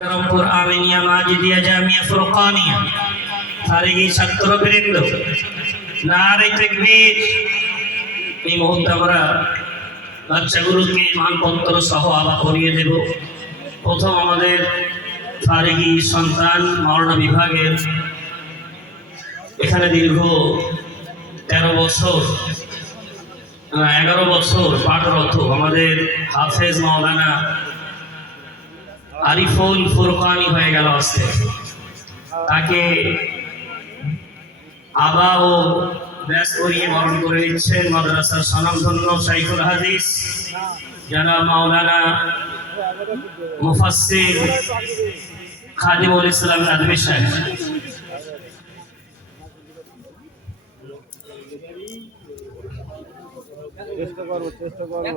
রংপুর আমিনিয়া মাজিদিয়া জামিয়া ফুরকানিয়া ফারিগি ছাত্রবৃন্দ নারে তাকবীর। এই মুহূর্তে আমরা বাচ্চাগুলোকে মানপত্র সহ আবার করিয়ে দেব। প্রথম আমাদের ফারিগি সন্তান মরণা বিভাগের। এখানে দীর্ঘ তেরো বছর এগারো বছর পাঠরত আমাদের হাফেজ মাওলানা আরিফুল ফুরকানি হয়ে গেল আজকে তাকে আবা ও ব্যাস করিয়ে বরণ করে নিচ্ছেন মাদ্রাসার স্বনামধন্য শাইখুল হাদিস জানা মাওলানা মুফাসসির খাদিমুল ইসলাম আদমি সাহেব। চেষ্টা করব চেষ্টা করব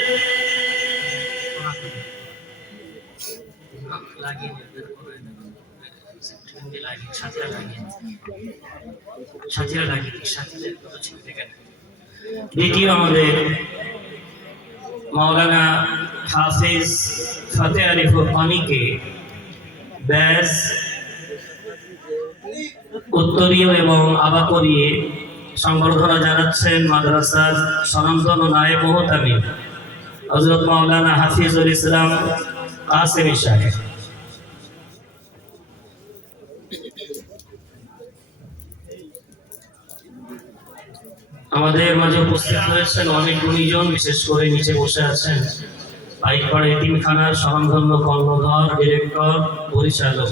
দ্বিতীয় আমাদের মাওলানা হাফিজ ফতে ব্যাস উত্তরীয় এবং আবাকরিয়ে সংবর্ধনা জানাচ্ছেন মাদ্রাসার সনামধন্য নায়েব মোহতামি হজরত মাওলানা হাফিজুল ইসলাম কাসেমি সাহেব আমাদের মাঝে উপস্থিত হয়েছেন অনেক গুণীজন, বিশেষ করে নিচে বসে আছেন পাইকপাড়া এতিমখানার স্বনামধন্য কর্ণধর, ডিরেক্টর, পরিচালক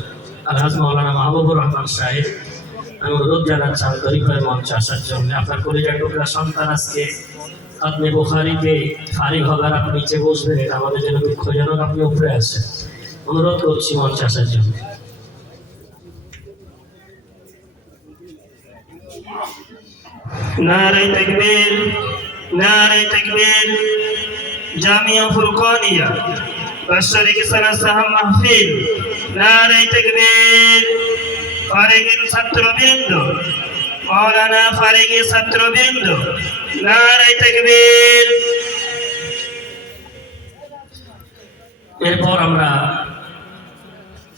আলহাজ মাওলানা মাহবুবুর রহমান সাহেব। আমি অনুরোধ জানাচ্ছি আন্তরিকভাবে মঞ্চে আসার জন্য। আপনার কলিজার টুকরা সন্তান আজকে আপনি বোখারিতে ফারিক হবার আপনি নিচে বসবেন এটা আমাদের জন্য দুঃখজনক আপনি উপরে আসেন অনুরোধ করছি মঞ্চে আসার জন্য। নারে তকবীর নারে তকবীর, জামিয়া ফুরকানিয়া বাশরিক সালাসাহ মাহফিল নারে তকবীর, ফারিগের ছাত্রবৃন্দ মাওলানা ফারিগের ছাত্রবৃন্দ নারে তকবীর। এরপর আমরা